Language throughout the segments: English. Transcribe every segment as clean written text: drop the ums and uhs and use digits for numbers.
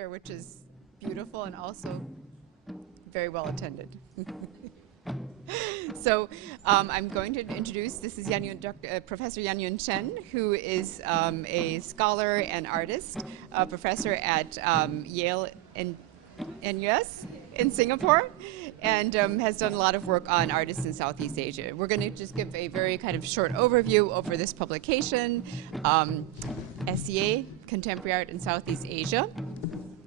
fair, which is beautiful and also very well attended. So I'm going to introduce, this is Professor Yan-Yun Chen, who is a scholar and artist, a professor at Yale in NUS in Singapore, and has done a lot of work on artists in Southeast Asia. We're going to just give a very kind of short overview over this publication, SEA, Contemporary Art in Southeast Asia,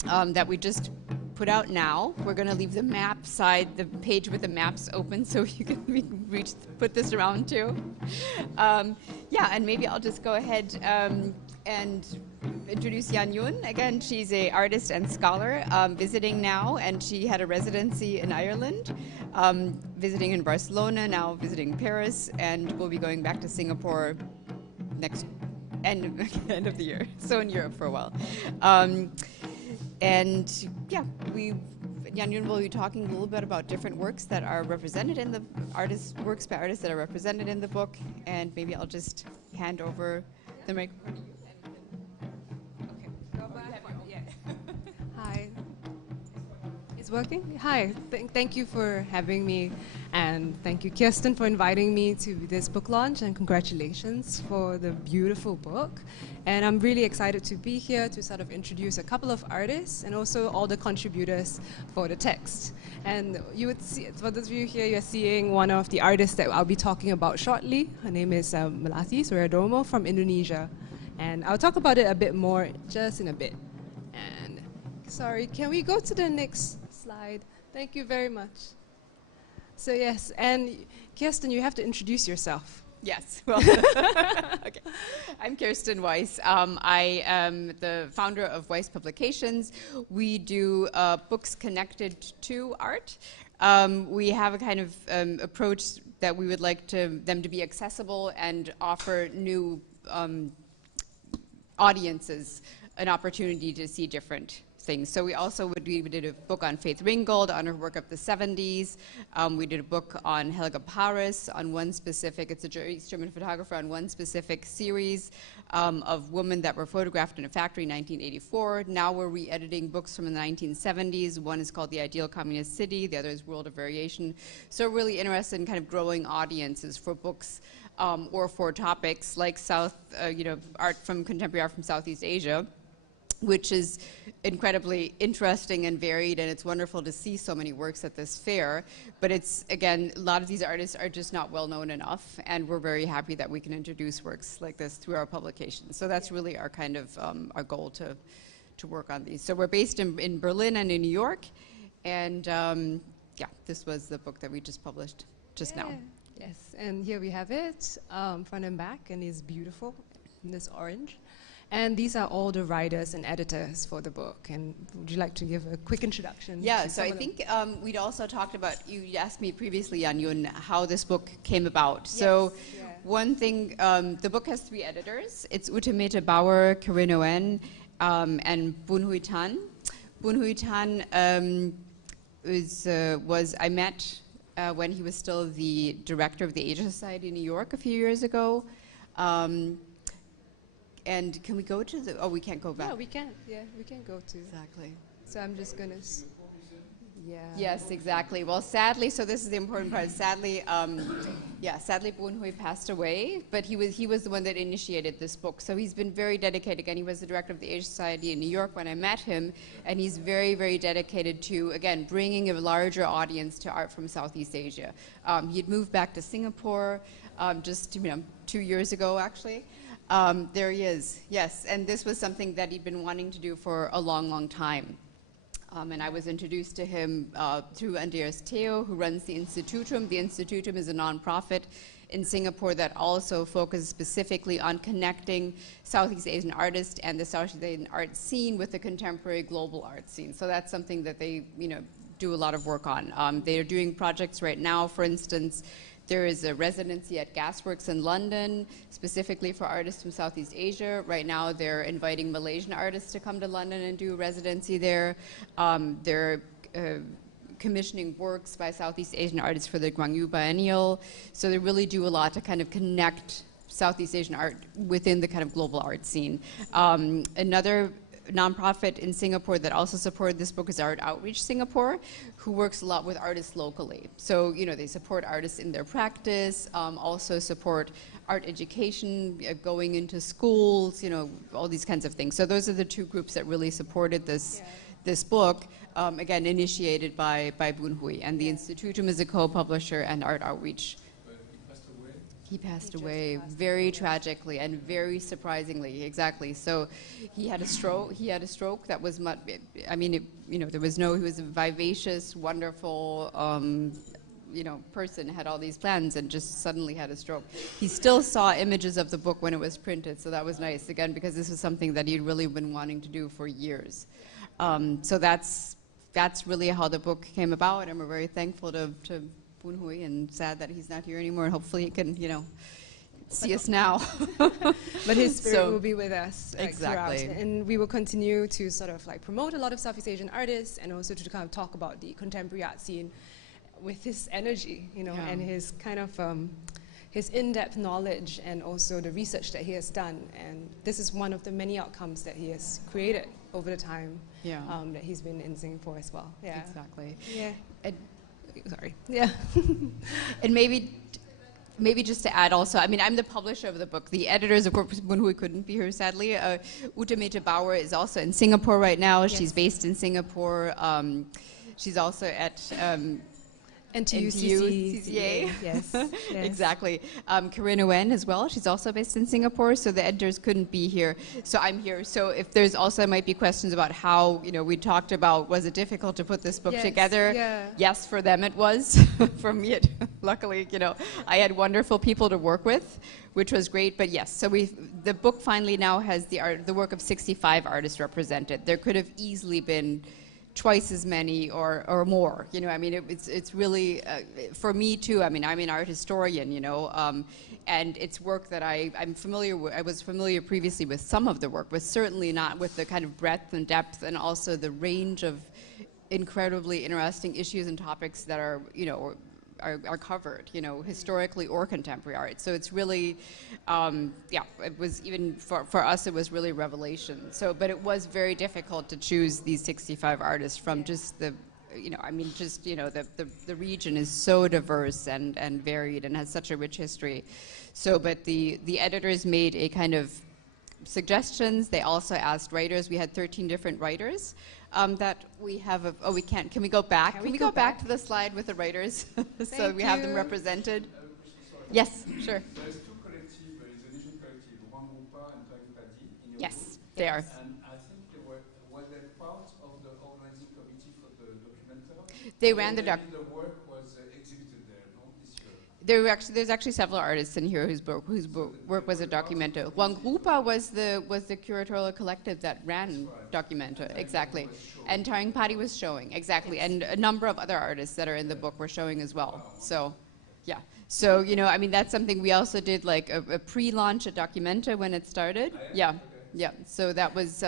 that we just put out now. We're going to leave the map side, the page with the maps open so you can put this around too. Yeah, and maybe I'll just go ahead and introduce Yan-Yun. Again, she's an artist and scholar visiting now, and she had a residency in Ireland, visiting in Barcelona, now visiting Paris, and will be going back to Singapore next end of the year, so in Europe for a while. And yeah, Yan-Yun will be talking a little bit about different works that are represented in the works by artists that are represented in the book, and maybe I'll just hand over the microphone to you. Hi. It's working? Hi. Thank you for having me, and thank you, Kirsten, for inviting me to this book launch, and congratulations for the beautiful book. And I'm really excited to be here to sort of introduce a couple of artists and also all the contributors for the text. And you would see, for those of you here, you're seeing one of the artists that I'll be talking about shortly. Her name is Melati Suryodarmo from Indonesia. And I'll talk about it a bit more just in a bit. And sorry, can we go to the next slide? Thank you very much. So yes, and Kirsten, you have to introduce yourself. Yes, well, okay. I'm Kirsten Weiss. I am the founder of Weiss Publications. We do books connected to art. We have a kind of approach that we would like them to be accessible and offer new audiences an opportunity to see different things. So we also we did a book on Faith Ringgold, on her work of the 70s. We did a book on Helga Paris, on one specific, it's a German photographer, on one specific series of women that were photographed in a factory in 1984. Now we're re-editing books from the 1970s. One is called The Ideal Communist City, the other is World of Variation. So we're really interested in kind of growing audiences for books or for topics like art from contemporary art from Southeast Asia, which is incredibly interesting and varied, and it's wonderful to see so many works at this fair. But it's, again, a lot of these artists are just not well known enough, and we're very happy that we can introduce works like this through our publications. So that's really our kind of our goal to work on these. So we're based in Berlin and in New York, and yeah, this was the book that we just published just now. Yes, and here we have it, front and back, and it's beautiful in this orange. And these are all the writers and editors for the book. And would you like to give a quick introduction? Yeah, so I think we'd also talked about, you asked me previously, Yan-Yun, how this book came about. Yes, so one thing, the book has 3 editors. It's Utemete Bauer, Corinne Owen, and Boon Huy Tan. Boon Huy Tan I met when he was still the director of the Asia Society in New York a few years ago. And can we go to the, we can't go back. Yeah, we can. Yeah, we can go to. Exactly. So I'm just going to, Yes, exactly. Well, sadly, so this is the important part. Sadly, sadly Boon Huy passed away, but he was the one that initiated this book. So he's been very dedicated. Again, he was the director of the Asia Society in New York when I met him, and he's very, very dedicated to, again, bringing a larger audience to art from Southeast Asia. He had moved back to Singapore just 2 years ago, actually. There he is, yes, and this was something that he'd been wanting to do for a long, long time. And I was introduced to him through Andreas Theo, who runs the Institutum. The Institutum is a nonprofit in Singapore that also focuses specifically on connecting Southeast Asian artists and the Southeast Asian art scene with the contemporary global art scene. So that's something that they do a lot of work on. They are doing projects right now, for instance. There is a residency at Gasworks in London, specifically for artists from Southeast Asia. Right now, they're inviting Malaysian artists to come to London and do residency there. They're commissioning works by Southeast Asian artists for the Gwangju Biennial. So they really do a lot to kind of connect Southeast Asian art within the kind of global art scene. Another nonprofit in Singapore that also supported this book is Art Outreach Singapore, who works a lot with artists locally. So, you know, they support artists in their practice, also support art education, going into schools, you know, all these kinds of things. So those are the two groups that really supported this book, again, initiated by Boon Hui. And the Institutum is a co-publisher, and Art Outreach. He passed away very tragically and very surprisingly, exactly. So he had a stroke that was much, I mean, you know, he was a vivacious, wonderful, you know, person, had all these plans and just suddenly had a stroke. He still saw images of the book when it was printed, so that was nice, again, because this was something that he'd really been wanting to do for years. So that's really how the book came about, and we're very thankful to Boon Hui, and sad that he's not here anymore, and hopefully he can, you know, see us now. But his spirit will be with us exactly, throughout, and we will continue to sort of like promote a lot of Southeast Asian artists, and also to kind of talk about the contemporary art scene with his energy, you know, and his kind of his in-depth knowledge, and also the research that he has done. And this is one of the many outcomes that he has created over the time that he's been in Singapore as well. Yeah, exactly. Yeah. Sorry. Yeah. And maybe just to add also, I mean, I'm the publisher of the book. The editors, of course, Boon Hui couldn't be here, sadly. Ute Meta Bauer is also in Singapore right now. Yes. She's based in Singapore. She's also at NTU CCA. Yes, yes. Exactly. Corinna Nguyen as well. She's also based in Singapore, so the editors couldn't be here. So I'm here. So if there's also might be questions about how, you know, we talked about, was it difficult to put this book together? Yeah. Yes, for them it was. For me, luckily, you know, I had wonderful people to work with, which was great. But yes, so the book finally now has the work of 65 artists represented. There could have easily been twice as many or more, you know. I mean, it's really for me too. I mean, I'm an art historian, you know, and it's work that I'm familiar with. I was familiar previously with some of the work, but certainly not with the kind of breadth and depth, and also the range of incredibly interesting issues and topics that are, you know, are covered, you know, historically or contemporary art. So it's really, it was even for us, it was really a revelation. So, but it was very difficult to choose these 65 artists from just the, you know, I mean, just, you know, the region is so diverse and varied and has such a rich history. So, but the editors made a kind of suggestions. They also asked writers. We had 13 different writers that we have. We can't. Can we go back? Can we go back to the slide with the writers so we have them represented? Yes, sure. There's two collectives. There is an Asian collective, Wang Rupa and Tang Padi. Yes, they are. And I think was they part of the organizing committee for the documentary? They ran the The work was exhibited there, no, this year. There's actually several artists in here whose work was a documento. Wang Rupa was the curatorial collective that ran documento, exactly. And Taring Padi was showing, exactly. And a number of other artists that are in the book were showing as well. So, yeah. So, you know, I mean, that's something we also did, like a pre-launch at Documenta when it started. Yeah, yeah. So that was,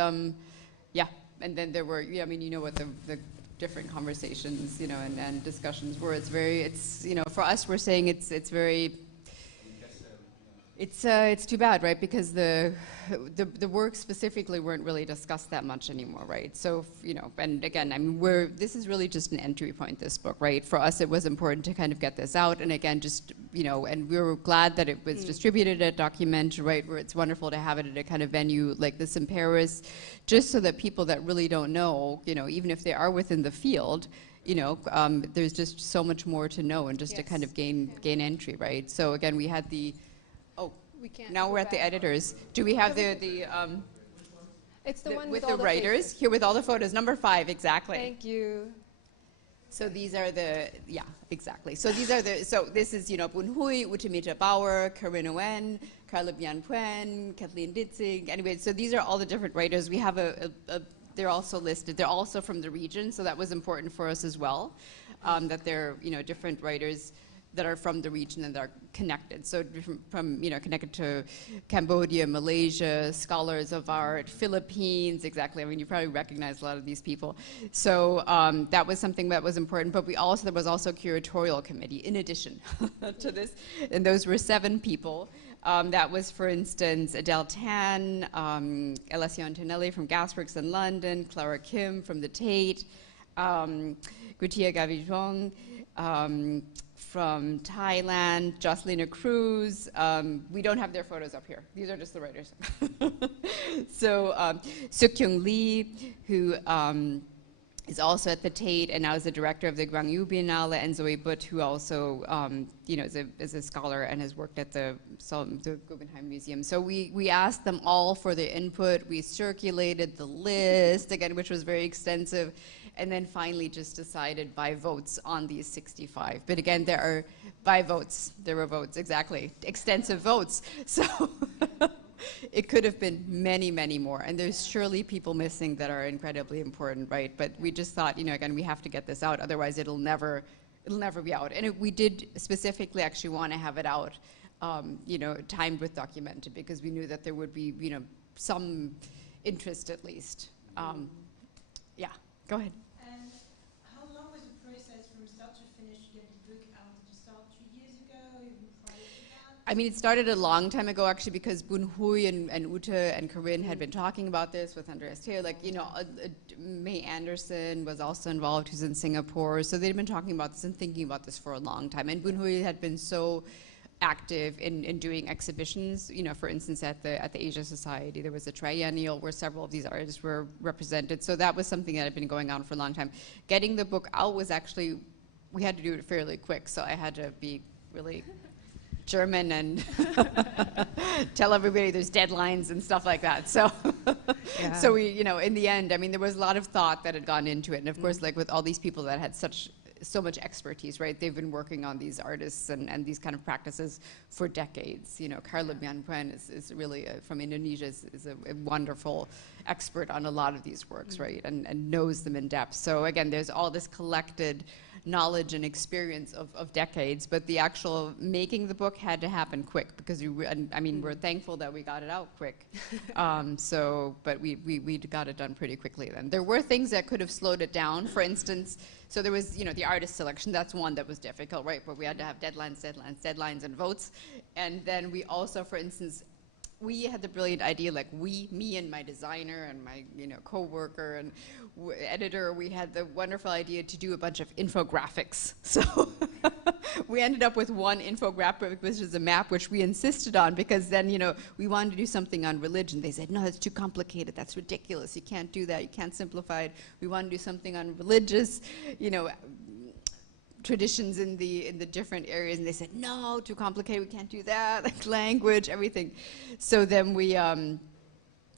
yeah. And then there were, I mean, you know what the different conversations, you know, and discussions were. It's, you know, for us, we're saying it's very, it's too bad, right? Because the work specifically weren't really discussed that much anymore, right? So, you know, and again, I mean, this is really just an entry point, this book, right? For us, it was important to kind of get this out, and again, just, you know, and we were glad that it was distributed at Document, right? Where it's wonderful to have it at a kind of venue like this in Paris, just so that people that really don't know, you know, even if they are within the field, you know, there's just so much more to know, and just to kind of gain entry, right? So again, we had the. Now we're at the editors. Do we have the it's the one with all the writers faces. here with all the photos? Number 5, exactly. Thank you. So these are exactly. So these are so this is, you know, Boon Hui, Ute Meta Bauer, Corinna Nguyen, Carla Bien Puen, Kathleen Ditzig. Anyway, so these are all the different writers. We have they're also listed. They're also from the region, so that was important for us as well, that they're, you know, different writers that are from the region and that are connected. So from, you know, connected to Cambodia, Malaysia, scholars of art, Philippines, exactly. I mean, you probably recognize a lot of these people. So that was something that was important, but there was also a curatorial committee in addition to this, and those were 7 people. That was, for instance, Adele Tan, Alessio Antonelli from Gasworks in London, Clara Kim from the Tate, Gutia Gavijong from Thailand, Jocelyn Cruz. We don't have their photos up here. These are just the writers. So Suk-Kyung Lee, who is also at the Tate and now is the director of the Gwangju Biennale, and Zoe Butt, who also is a scholar and has worked at the Guggenheim Museum. So we asked them all for their input. We circulated the list, again, which was very extensive, and then finally just decided by votes on these 65. But again, there were votes, exactly, extensive votes. So it could have been many, many more. And there's surely people missing that are incredibly important, right? But we just thought, again, we have to get this out, otherwise it'll never be out. And we did specifically actually want to have it out, timed with Documented, because we knew that there would be, some interest at least. Yeah, go ahead. And how long was the process from start to finish to get the book out? Did you start 2 years ago, even prior to that? I mean, it started a long time ago, actually, because Boon Hui and Ute and Corinne had been talking about this with Andreas Taylor. Like, May Anderson was also involved, who's in Singapore. So they'd been talking about this and thinking about this for a long time. And Boon Hui had been so active in doing exhibitions. For instance, at the Asia Society, there was a triennial where several of these artists were represented. So that was something that had been going on for a long time. Getting the book out was actually, we had to do it fairly quick. So I had to be really German and tell everybody there's deadlines and stuff like that. So, Yeah. so we, in the end, I mean, there was a lot of thought that had gone into it. And of course, like with all these people that had so much expertise, right? They've been working on these artists and these kind of practices for decades. Carla Bianpuan is really, from Indonesia, is a wonderful expert on a lot of these works, right? And knows them in depth. So again, there's all this collected knowledge and experience of decades, but the actual making the book had to happen quick, because we're thankful that we got it out quick. But we got it done pretty quickly then. There were things that could have slowed it down. For instance, so there was, the artist selection. That's one that was difficult, right? But we had to have deadlines, and votes. And then we also, for instance, we had the brilliant idea, like me and my designer and my co-worker and editor, we had the wonderful idea to do a bunch of infographics. So we ended up with one infographic, which is a map, which we insisted on, because then we wanted to do something on religion. They said, no, that's too complicated, that's ridiculous, you can't do that, you can't simplify it. We want to do something on religious traditions in the different areas, and they said, no, too complicated, we can't do that, like language, everything. So then we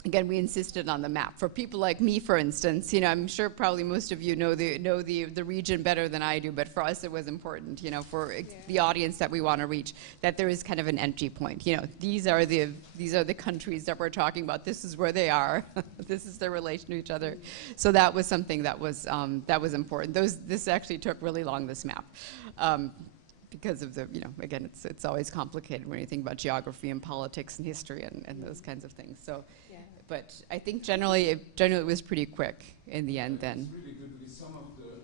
again, we insisted on the map. For people like me, for instance, I'm sure probably most of you know the region better than I do, but for us it was important, for the audience that we want to reach, that there is kind of an entry point. These are the countries that we're talking about. This is where they are. This is their relation to each other. So that was something that was important. This actually took really long, this map. Because of the, again, it's always complicated when you think about geography and politics and history and those kinds of things. So, Yeah. But I think generally it was pretty quick in the end then. It's really good because some of the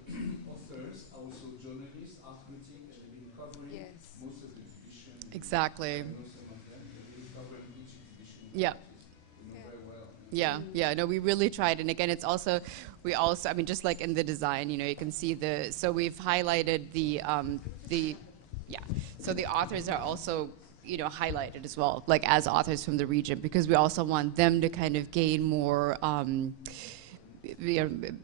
authors are also journalists, art critic, and they've been covering most of the exhibition. Exactly. I know some of them, they've been covering each exhibition. Yeah. Very well. Yeah, no, we really tried. And again, we also, I mean, just like in the design, you can see so we've highlighted so the authors are also, highlighted as well, like as authors from the region, because we also want them to kind of gain more,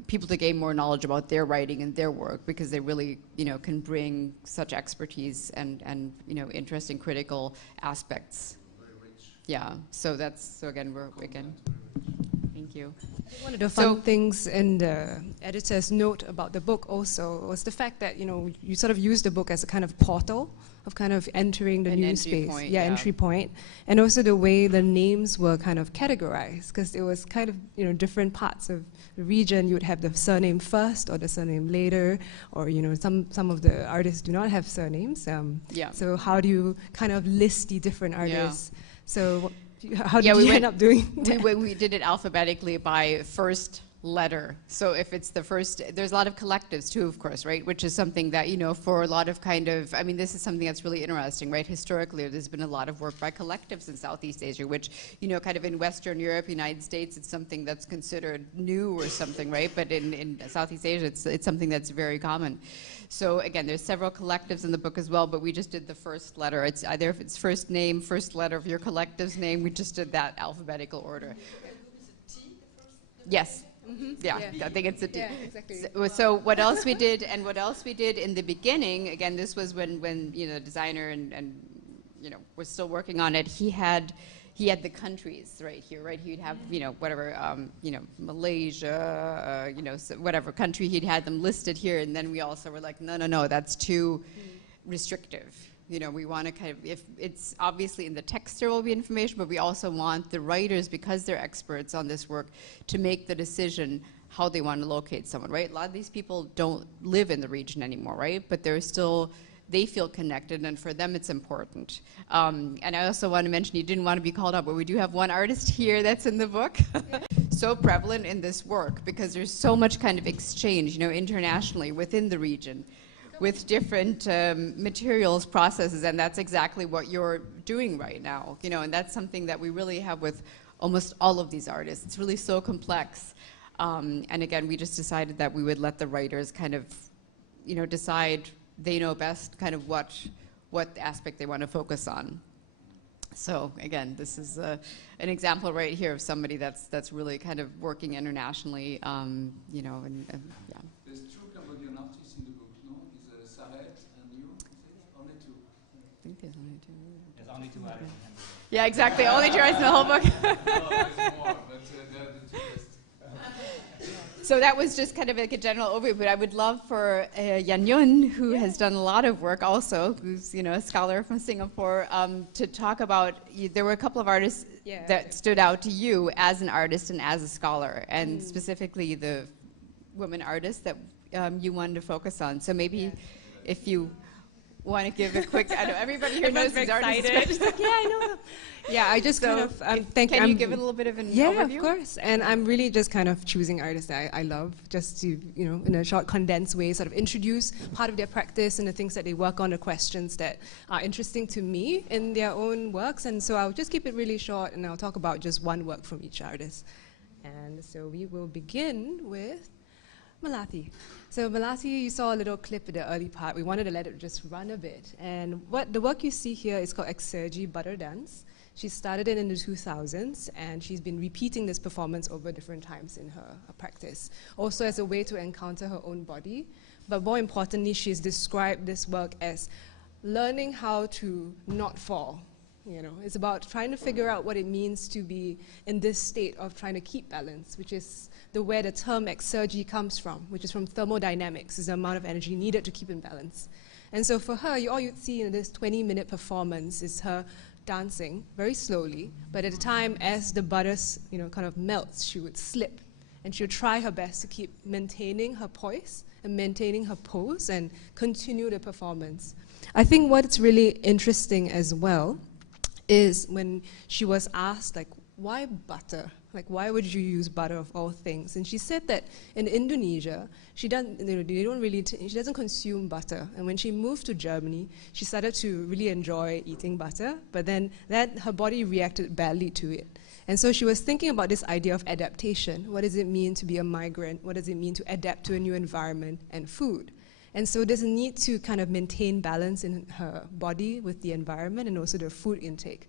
people to gain more knowledge about their writing and their work, because they really, can bring such expertise and interesting critical aspects. Very rich. Yeah, so again, thank you. One of the fun things in the editor's note about the book also was the fact that, you sort of use the book as a kind of portal of kind of entering the new space. Entry point. And also the way the names were kind of categorized, because it was kind of, different parts of the region. You would have the surname first or the surname later, or, some of the artists do not have surnames. So how do you kind of list the different artists? So how did you end up doing that? We did it alphabetically by first letter. So if it's the first, there's a lot of collectives too, of course, right? Which is something that, you know, for a lot of kind of, I mean, this is something that's really interesting, right? Historically, there's been a lot of work by collectives in Southeast Asia, which, you know, kind of in Western Europe, United States, it's something that's considered new or something, right? But in Southeast Asia, it's something that's very common. So again, there's several collectives in the book as well, but we just did the first letter. It's either if it's first name, first letter of your collective's name, we just did that alphabetical order. Yes. Yeah, I think it's a Yeah, exactly. so what else we did, and what else we did in the beginning, again, this was when you know, the designer and you know, was still working on it, he had the countries right here, right? He'd have, you know, whatever, you know, Malaysia, you know, so whatever country, he'd had them listed here, and then we also were like, no, that's too restrictive. You know, we want to kind of, if it's obviously in the text there will be information, but we also want the writers, because they're experts on this work, to make the decision how they want to locate someone, right? A lot of these people don't live in the region anymore, right? But they're still, they feel connected, and for them it's important. And I also want to mention, you didn't want to be called out, but we do have one artist here that's in the book. So prevalent in this work, because there's so much kind of exchange, you know, internationally within the region, with different materials, processes, and that's exactly what you're doing right now, you know, and that's something that we really have with almost all of these artists. It's really so complex. And again, we just decided that we would let the writers kind of, you know, decide, they know best kind of what aspect they want to focus on. So again, this is an example right here of somebody that's really kind of working internationally, you know, and yeah. There's two Cambodian artists in the book, no? Is Saret and you? Only two. I think there's only two. There's only 2 artists. Yeah, exactly. Only 2 artists in the whole book. No, there's more, but they're the two best. So that was just kind of like a general overview, but I would love for Yan Yun, who has done a lot of work also, who's, you know, a scholar from Singapore, to talk about, there were a couple of artists that stood out to you as an artist and as a scholar, and specifically the women artists that you wanted to focus on. So maybe if you want to give a quick, I know everybody here knows these artists. Yeah, I know. Yeah, I just kind of think. Can you give it a little bit of an overview? Of course. And I'm really just kind of choosing artists that I love, just to, you know, in a short, condensed way, sort of introduce part of their practice and the things that they work on, the questions that are interesting to me in their own works. And so I'll just keep it really short, and I'll talk about just one work from each artist. And so we will begin with Malathi. So Malathi, you saw a little clip in the early part. We wanted to let it just run a bit. And what the work you see here is called Exergi Butter Dance. She started it in the 2000s, and she's been repeating this performance over different times in her practice, also as a way to encounter her own body. But more importantly, she's described this work as learning how to not fall. You know, it's about trying to figure out what it means to be in this state of trying to keep balance, which is where the term exergy comes from, which is from thermodynamics, is the amount of energy needed to keep in balance. And so for her, all you'd see in this 20-minute performance is her dancing very slowly, but at a time as the butter, you know, kind of melts, she would slip, and she would try her best to keep maintaining her poise and maintaining her pose and continue the performance. I think what's really interesting as well is when she was asked, like, why butter? Like, why would you use butter of all things? And she said that in Indonesia, she doesn't consume butter. And when she moved to Germany, she started to really enjoy eating butter, but then her body reacted badly to it. And so she was thinking about this idea of adaptation. What does it mean to be a migrant? What does it mean to adapt to a new environment and food? And so there's a need to kind of maintain balance in her body with the environment and also the food intake.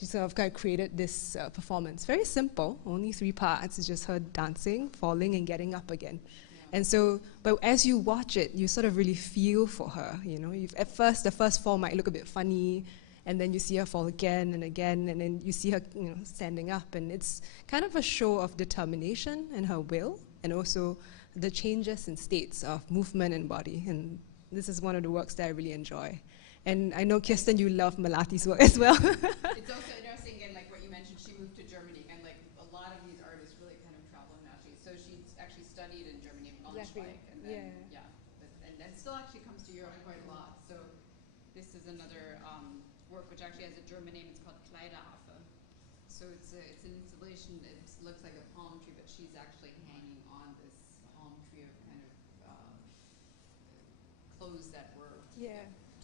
She sort of kind of created this performance. Very simple, only 3 parts. It's just her dancing, falling, and getting up again. And so, but as you watch it, you sort of really feel for her. You know, at first, the first fall might look a bit funny, and then you see her fall again and again, and then you see her, you know, standing up. And it's kind of a show of determination and her will, and also the changes in states of movement and body. And this is one of the works that I really enjoy. And I know, Kirsten, you love Malathi's work as well. It's also interesting, again, like what you mentioned, she moved to Germany, and like a lot of these artists really kind of travel naturally. So she actually studied in Germany, in Braunschweig, and then, and still actually comes to Europe quite a lot. So this is another work which actually has a German name. It's called Kleideraffe. So it's an installation that looks like a palm tree, but she's actually hanging on this palm tree of kind of clothes that were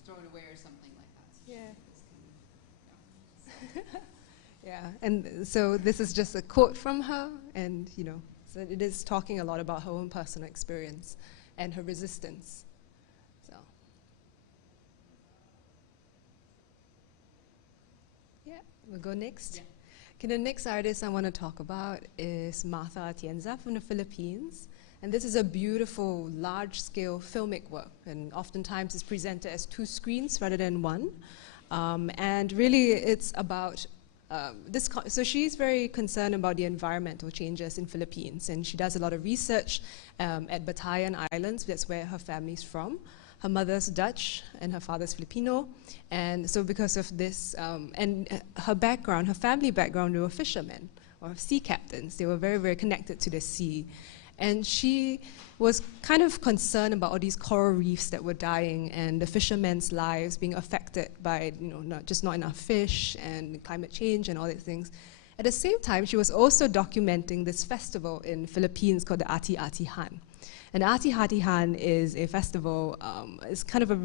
thrown away or something like that. So Yeah, and so this is just a quote from her, and so it is talking a lot about her own personal experience and her resistance. So, yeah, we'll go next. Yeah. Okay, the next artist I want to talk about is Martha Atienza from the Philippines. And this is a beautiful, large-scale filmic work, and oftentimes it's presented as 2 screens rather than 1. And really, it's about so she's very concerned about the environmental changes in Philippines, and she does a lot of research at Batayan Islands. That's where her family's from. Her mother's Dutch and her father's Filipino, and so because of this, and her background, her family background, they were fishermen or sea captains. They were very, very connected to the sea. And she was kind of concerned about all these coral reefs that were dying and the fishermen's lives being affected by, not enough fish and climate change and all these things. At the same time, she was also documenting this festival in Philippines called the Ati-Atihan. And Ati-Atihan is a festival, it's kind of a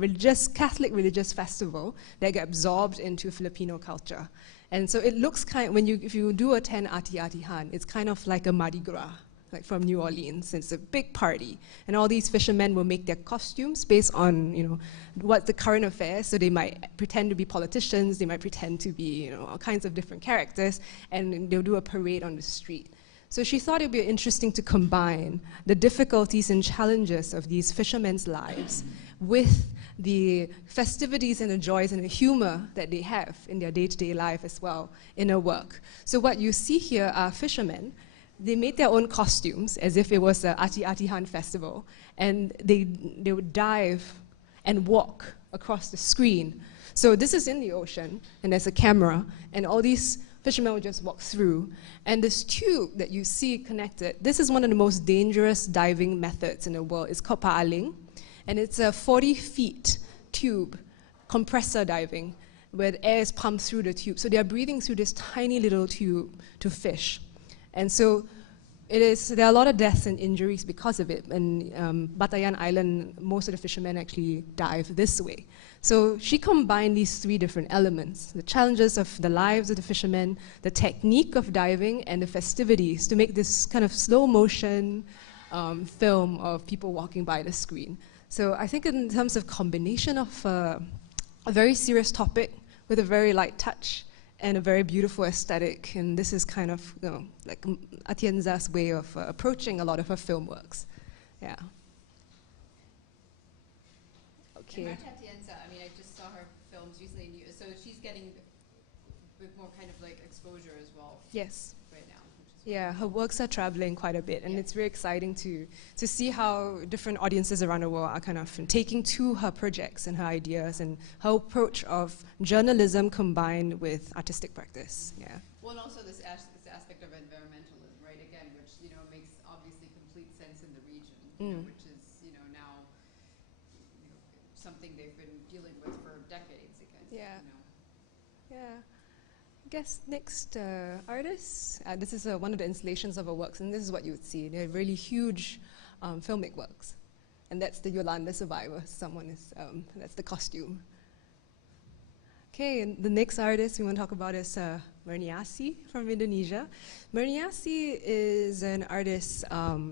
Catholic religious festival that got absorbed into Filipino culture. And so it looks if you do attend Ati-Atihan, it's kind of like a Mardi Gras, like from New Orleans. It's a big party, and all these fishermen will make their costumes based on what's the current affairs. So they might pretend to be politicians, they might pretend to be all kinds of different characters, and they'll do a parade on the street. So she thought it'd be interesting to combine the difficulties and challenges of these fishermen's lives with the festivities and the joys and the humor that they have in their day-to-day life as well in her work. So what you see here are fishermen. They made their own costumes as if it was the Ati-Atihan festival, and they would dive and walk across the screen. So this is in the ocean, and there's a camera, and all these fishermen would just walk through. And this tube that you see connected, this is one of the most dangerous diving methods in the world. It's called paaling, and it's a 40-feet tube, compressor diving, where the air is pumped through the tube. So they are breathing through this tiny little tube to fish. And so there are a lot of deaths and injuries because of it. And Batayan Island, most of the fishermen actually dive this way. So she combined these 3 different elements: the challenges of the lives of the fishermen, the technique of diving, and the festivities to make this kind of slow motion film of people walking by the screen. So I think in terms of combination of a very serious topic with a very light touch, and a very beautiful aesthetic, and this is kind of like Atienza's way of approaching a lot of her film works. Yeah. Okay. And Martha Atienza, I just saw her films recently, so she's getting a bit more kind of like exposure as well. Yes. Right now. Yeah, her works are traveling quite a bit, and it's very exciting to see how different audiences around the world are kind of taking to her projects and her ideas and her approach of journalism combined with artistic practice. Yeah. Well, and also this aspect of environmentalism, right? Again, which makes obviously complete sense in the region, which is now something they've been dealing with for decades. Again. Yeah. Yeah. I guess next artist, this is one of the installations of her works, and this is what you would see. They're really huge filmic works. And that's the Yolanda Survivor. That's the costume. Okay, and the next artist we want to talk about is Myrniasi from Indonesia. Myrniasi is an artist.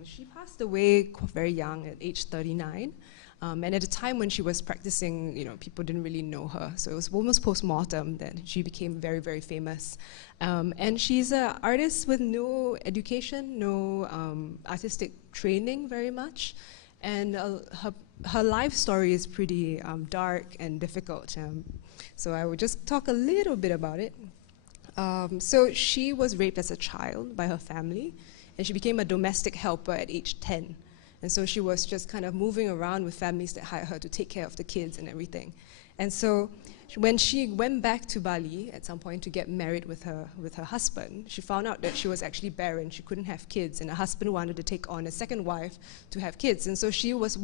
She passed away very young at age 39. And at the time when she was practicing, people didn't really know her. So it was almost post-mortem that she became very, very famous. And she's an artist with no education, no artistic training very much. And her life story is pretty dark and difficult. So I will just talk a little bit about it. So she was raped as a child by her family, and she became a domestic helper at age 10. And so she was just kind of moving around with families that hired her to take care of the kids and everything. And so when she went back to Bali at some point to get married with her husband, she found out that she was actually barren. She couldn't have kids, and her husband wanted to take on a second wife to have kids. And so she was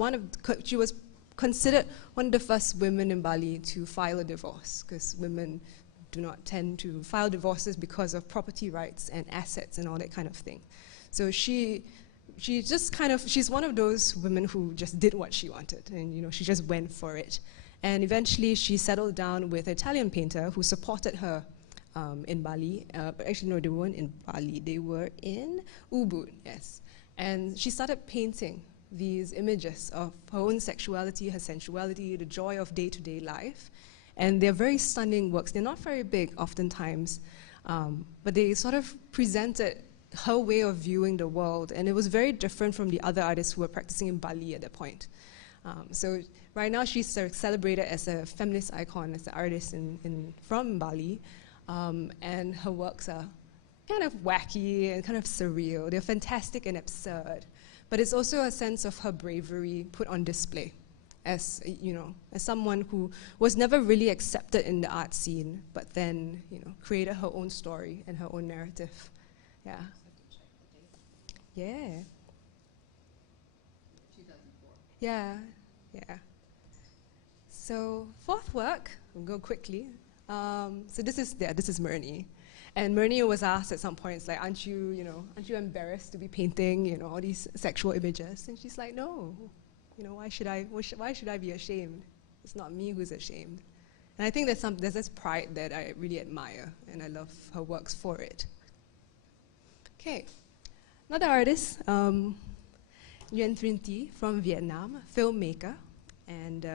considered one of the first women in Bali to file a divorce, because women do not tend to file divorces because of property rights and assets and all that kind of thing. So she's one of those women who just did what she wanted, and she just went for it. And eventually she settled down with an Italian painter who supported her in Bali. But actually, no, they weren't in Bali. They were in Ubud, yes. And she started painting these images of her own sexuality, her sensuality, the joy of day-to-day life. And they're very stunning works. They're not very big oftentimes, but they sort of presented her way of viewing the world. And it was very different from the other artists who were practicing in Bali at that point. So right now she's celebrated as a feminist icon, as an artist from Bali. And her works are kind of wacky and kind of surreal. They're fantastic and absurd. But it's also a sense of her bravery put on display as someone who was never really accepted in the art scene, but then, created her own story and her own narrative. Yeah. Yeah. 2004. Yeah, yeah. So fourth work, we'll go quickly. So this is Myrnie. And Myrnie was asked at some point, it's like, aren't you embarrassed to be painting, all these sexual images? And she's like, no, why should I be ashamed? It's not me who's ashamed. And I think there's this pride that I really admire, and I love her works for it. Okay, another artist, Nguyen Thuy Thi from Vietnam, filmmaker, and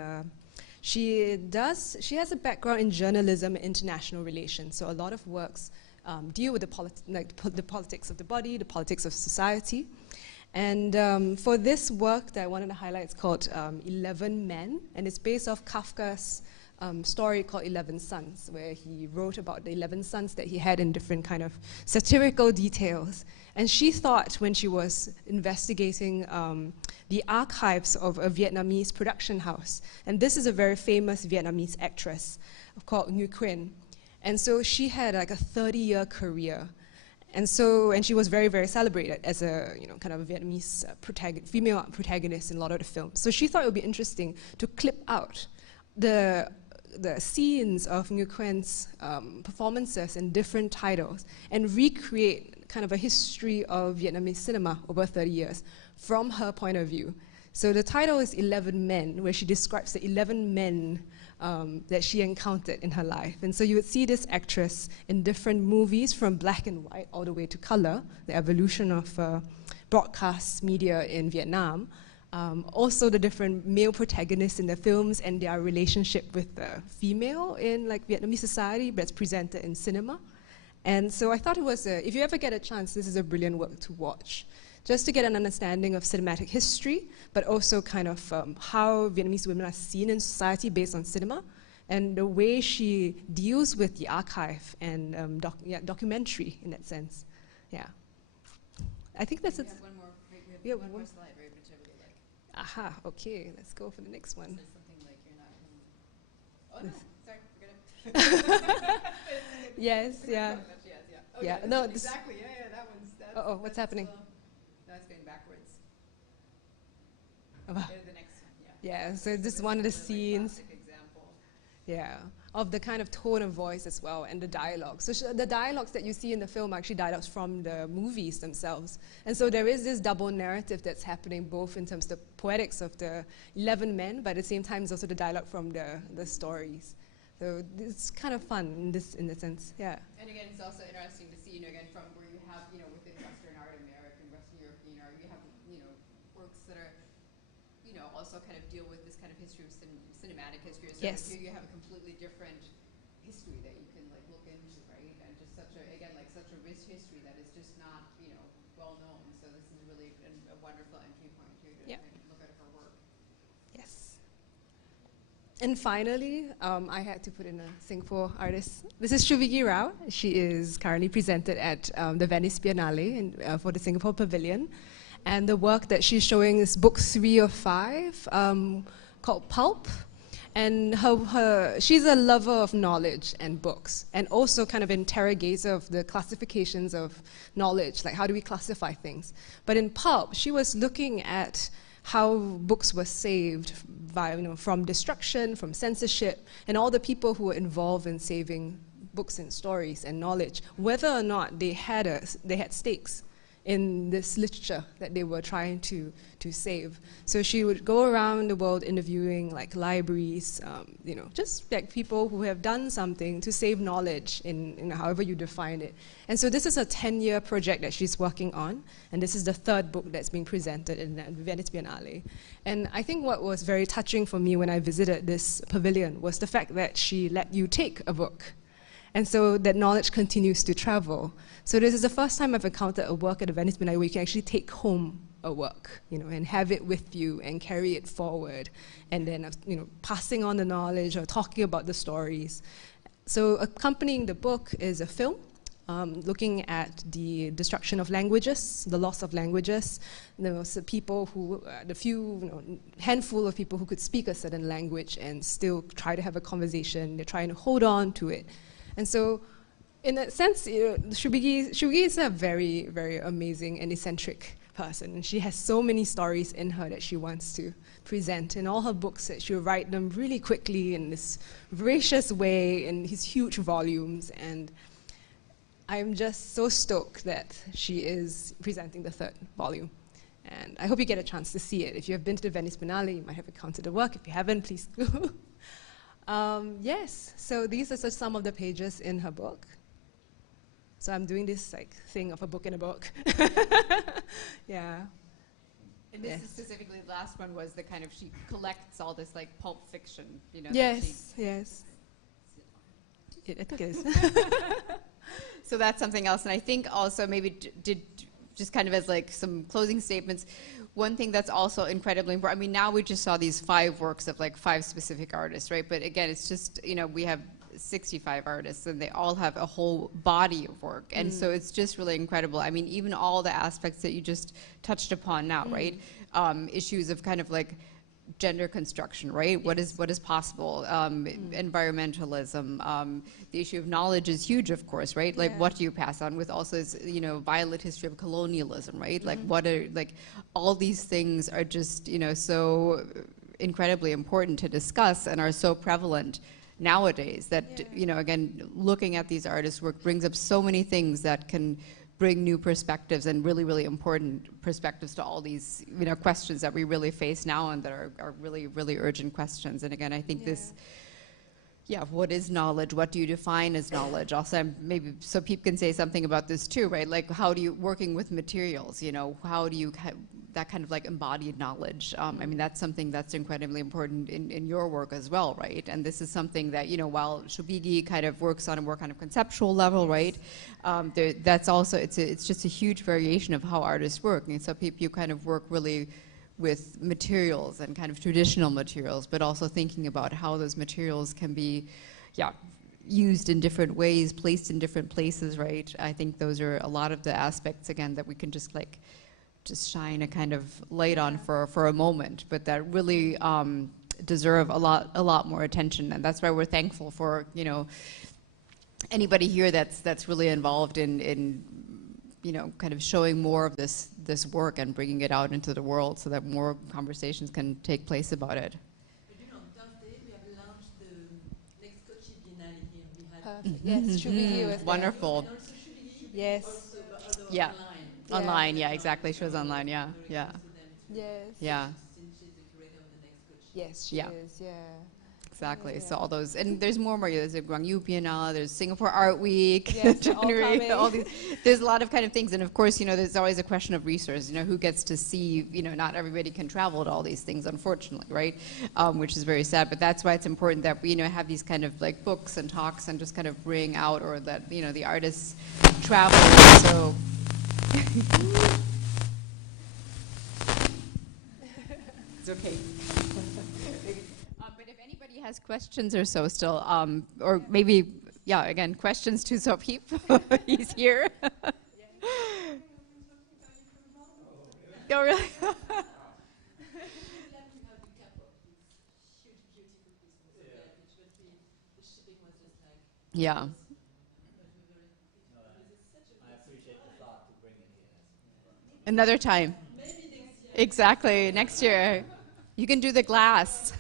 she has a background in journalism and international relations, so a lot of works deal with the politics of the body, the politics of society. And for this work that I wanted to highlight, it's called 11 Men, and it's based off Kafka's story called 11 Sons, where he wrote about the 11 sons that he had in different kind of satirical details. And she thought, when she was investigating the archives of a Vietnamese production house, and this is a very famous Vietnamese actress called Nguyen Quyen. And so she had like a 30-year career. And she was very, very celebrated as a kind of a Vietnamese female protagonist in a lot of the films. So she thought it would be interesting to clip out the scenes of Nguyen Quyen's performances in different titles and recreate kind of a history of Vietnamese cinema over 30 years from her point of view. So the title is 11 Men, where she describes the 11 men that she encountered in her life. And so you would see this actress in different movies, from black and white all the way to color, the evolution of broadcast media in Vietnam. Also the different male protagonists in the films and their relationship with the female in Vietnamese society, but it's presented in cinema. And so I thought it was, if you ever get a chance, this is a brilliant work to watch, just to get an understanding of cinematic history, but also kind of how Vietnamese women are seen in society based on cinema, and the way she deals with the archive and documentary in that sense. Yeah. I think that's it. We have one more, we have one more slide, right, which I really like. Aha, okay, let's go for the next one. It says something like you're not, oh no, sorry, forget it. Yes, yeah. Oh, yeah, no, exactly, that one's, oh, what's happening? No, it's going backwards. The next one, yeah. Yeah, so this is one of the scenes. Classic example. Yeah, of the kind of tone of voice as well, and the dialogue. So the dialogues that you see in the film are actually dialogues from the movies themselves. And so there is this double narrative that's happening, both in terms of the poetics of the 11 men, but at the same time it's also the dialogue from the stories. So it's kind of fun in the sense, yeah. And again, it's also interesting to see, again, from where you have, within Western art, American, Western European art, you have, works that are, also kind of deal with this kind of history of cinematic history. So Yes. here you have a completely different history that you can look into, right? And just such a rich history that is just not, well known. So this is really a wonderful entry point here to Yeah. kind of look at her work. Yes. And finally, I had to put in a Singapore artist. This is Shuvigi Rao. She is currently presented at the Venice Biennale for the Singapore Pavilion. And the work that she's showing is book 3 of 5, called Pulp. And she's a lover of knowledge and books, and also kind of interrogator of the classifications of knowledge, like how do we classify things. But in Pulp, she was looking at how books were saved from destruction, from censorship, and all the people who were involved in saving books and stories and knowledge, whether or not they had stakes in this literature that they were trying to save. So she would go around the world interviewing like libraries, just like people who have done something to save knowledge in however you define it. And so this is a 10-year project that she's working on, and this is the third book that's being presented in the Venice Biennale. And I think what was very touching for me when I visited this pavilion was the fact that she let you take a book. And so that knowledge continues to travel. So this is the first time I've encountered a work at the Venice Biennale where you can actually take home a work, and have it with you and carry it forward, and then, passing on the knowledge or talking about the stories. So accompanying the book is a film looking at the destruction of languages, the loss of languages. There was people who, handful of people who could speak a certain language and still try to have a conversation. They're trying to hold on to it. And so, in that sense, Shuggie is a very, very amazing and eccentric person. And she has so many stories in her that she wants to present. In all her books, that she'll write them really quickly in this voracious way in these huge volumes. And I'm just so stoked that she is presenting the third volume. And I hope you get a chance to see it. If you have been to the Venice Biennale, you might have encountered the work. If you haven't, please go. Yes, so these are just some of the pages in her book. So I'm doing this thing of a book in a book. Yeah. And this is specifically, the last one was the kind of, she collects all this pulp fiction, Yes, yes. I think it is. So that's something else. And I think also maybe did just kind of as some closing statements, one thing that's also incredibly important, I mean, now we just saw these 5 works of 5 specific artists, right? But again, it's just, we have 65 artists and they all have a whole body of work. And so it's just really incredible. I mean, even all the aspects that you just touched upon now, right? Issues of kind of gender construction, right? Yes. What is possible? Environmentalism. The issue of knowledge is huge, of course, right? Yeah. What do you pass on? With also, violent history of colonialism, right? What are all these things are just so incredibly important to discuss and are so prevalent nowadays that again, looking at these artists' work brings up so many things that can bring new perspectives and really, really important perspectives to all these, questions that we really face now and that are really, really urgent questions. And again, I think this, what is knowledge? What do you define as knowledge? Also, maybe, so Piep can say something about this too, right? How do you, working with materials, how do you, that kind of embodied knowledge? I mean, that's something that's incredibly important in your work as well, right? And this is something that, while Shubigi kind of works on a more kind of conceptual level, right? That's also, it's just a huge variation of how artists work. And so Piep, you kind of work really with materials and kind of traditional materials, but also thinking about how those materials can be, used in different ways, placed in different places, right? I think those are a lot of the aspects, again, that we can just shine a kind of light on for a moment, but that really deserve a lot more attention. And that's why we're thankful for, anybody here that's really involved in kind of showing more of this work and bringing it out into the world so that more conversations can take place about it. On Thursday, we have launched the next Kochi Biennale here. We had yes, Shubigi was wonderful. and also Shubigi, Yes. also Yeah. online. Online, exactly. Shows online, yeah. Yes. Yeah, Since she's the curator of the next Kochi. Yes, she Yeah. is, yeah. exactly. Yeah. So all those, and there's more. There's a Gwangju Biennale, there's Singapore Art Week, Yes, they're all January, coming. all these. There's a lot of kind of things, and of course, there's always a question of resources. Who gets to see? Not everybody can travel to all these things, unfortunately, right? Which is very sad. But that's why it's important that we, have these kind of books and talks, and just kind of bring out, or that the artists travel. So. It's okay. But if anybody has questions or so still, or maybe, again, questions to Sophie, he's here. Oh, really? Yeah. I appreciate the thought to bring it here. Another time. Exactly, next year. You can do the glass.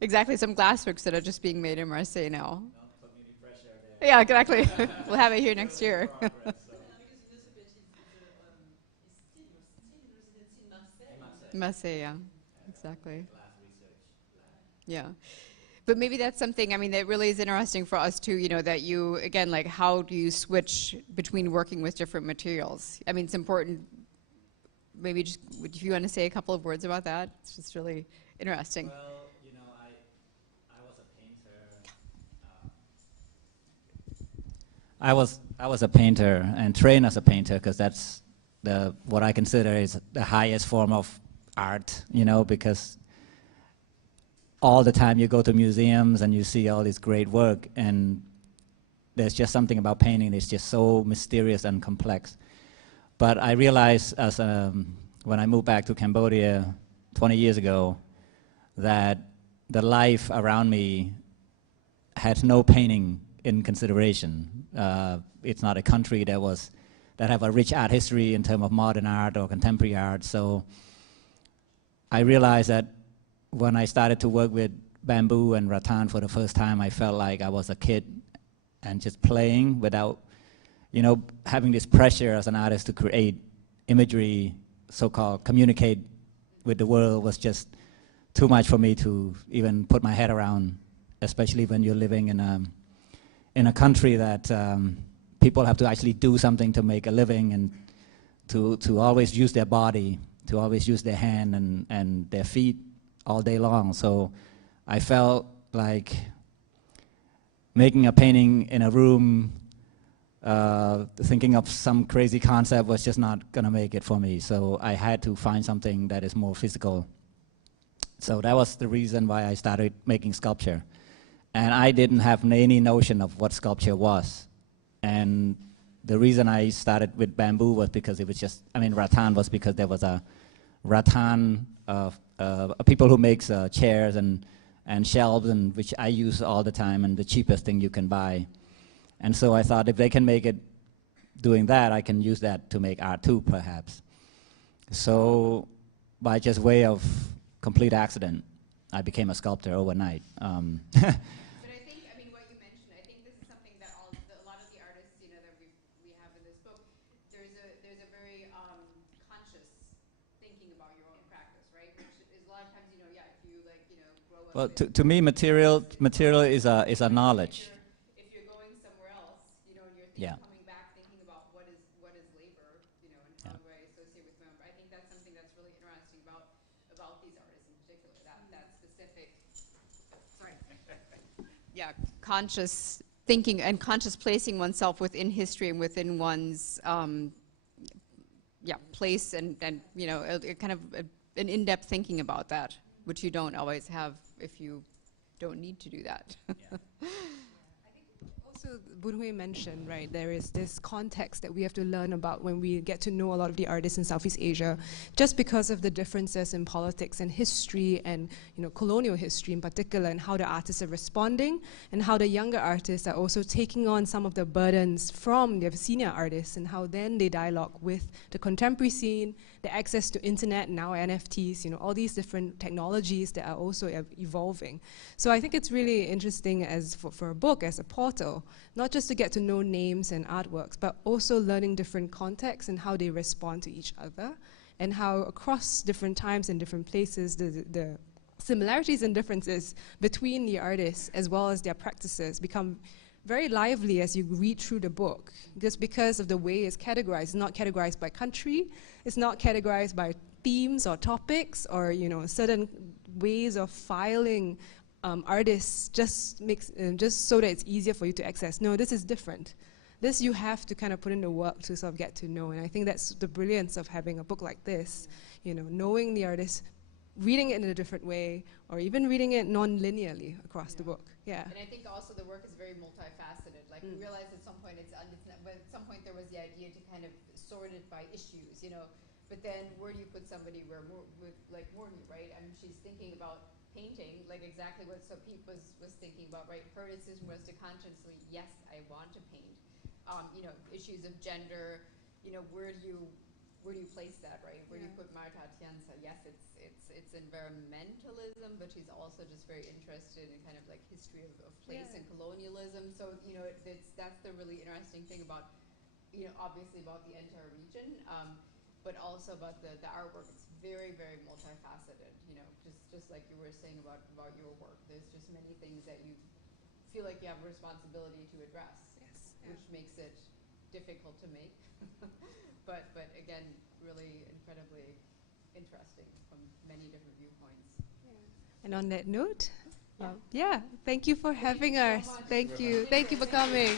Exactly, some glassworks that are just being made in Marseille now. Don't put me any Yeah, exactly. We'll have it here next year. Because Elizabeth is still residency in Marseille. Marseille, yeah, exactly. Glass research lab. Yeah. But maybe that's something, I mean, that really is interesting for us too, you know, that you, again, like how do you switch between working with different materials? I mean, it's important, maybe just, if you want to say a couple of words about that, it's just really interesting. Well, you know, I was a painter. I was a painter and trained as a painter because that's what I consider is the highest form of art, you know, because all the time you go to museums and you see all this great work, and there's just something about painting that's just so mysterious and complex. But I realized when I moved back to Cambodia 20 years ago that the life around me had no painting in consideration. It's not a country that have a rich art history in terms of modern art or contemporary art. So I realized that when I started to work with bamboo and rattan for the first time, I felt like I was a kid and just playing without, you know, having this pressure as an artist to create imagery, so-called communicate with the world was just too much for me to even put my head around, especially when you're living in a country that people have to actually do something to make a living and to always use their body, to always use their hand and their feet all day long. So I felt like making a painting in a room, thinking of some crazy concept was just not going to make it for me. So I had to find something that is more physical. So that was the reason why I started making sculpture. And I didn't have any notion of what sculpture was. And the reason I started with bamboo was because it was just, I mean, rattan was because there was a rattan, people who makes chairs and shelves, and which I use all the time, and the cheapest thing you can buy. And so I thought if they can make it doing that, I can use that to make art too, perhaps. So by just way of complete accident, I became a sculptor overnight. But I think, I mean, what you mentioned, I think this is something that a lot of the artists, you know, that we have in this book, there's a very conscious thinking about your own practice, right? Which is a lot of times, you know, yeah, if you like, you know, grow up. Well, to me, material is a knowledge. If you're going somewhere else, you know, and you're Yeah. coming back thinking about what is labor, you know, and how do I associate with them. I think that's something that's really interesting about these artists in particular. That specific, sorry, yeah, conscious thinking and conscious placing oneself within history and within one's place and you know, a kind of an in-depth thinking about that, which you don't always have if you don't need to do that. Yeah. Also, Boon Hui mentioned, right, there is this context that we have to learn about when we get to know a lot of the artists in Southeast Asia, just because of the differences in politics and history and, you know, colonial history in particular, and how the artists are responding, and how the younger artists are also taking on some of the burdens from their senior artists, and how then they dialogue with the contemporary scene, the access to internet, now NFTs, you know, all these different technologies that are also evolving. So I think it's really interesting as for a book, as a portal, not just to get to know names and artworks, but also learning different contexts and how they respond to each other, and how across different times and different places, the similarities and differences between the artists as well as their practices become very lively as you read through the book, just because of the way it's categorized. It's not categorized by country, it's not categorized by themes or topics or, you know, certain ways of filing artists just so that it's easier for you to access. No, this is different. This you have to kind of put in the work to sort of get to know, and I think that's the brilliance of having a book like this, you know, knowing the artist, reading it in a different way, or even reading it non-linearly across the book. Yeah. And I think also the work is very multifaceted. Like we realized at some point but at some point there was the idea to kind of sort it by issues, you know. But then where do you put somebody like Morton, right? I mean, she's thinking about painting, like exactly what Sopip was thinking about, right? Her decision was to consciously, yes, I want to paint. You know, issues of gender, you know, where do you where do you place that, right? Where do you put Marta Atienza? Yes, it's environmentalism, but she's also just very interested in kind of like history of place and colonialism. So, you know, that's the really interesting thing about, you know, obviously about the entire region, but also about the artwork. It's very, very multifaceted, you know, just like you were saying about your work. There's just many things that you feel like you have a responsibility to address, which makes it difficult to make, but again, really incredibly interesting from many different viewpoints. And on that note, thank you for having us. So much. Thank you for coming.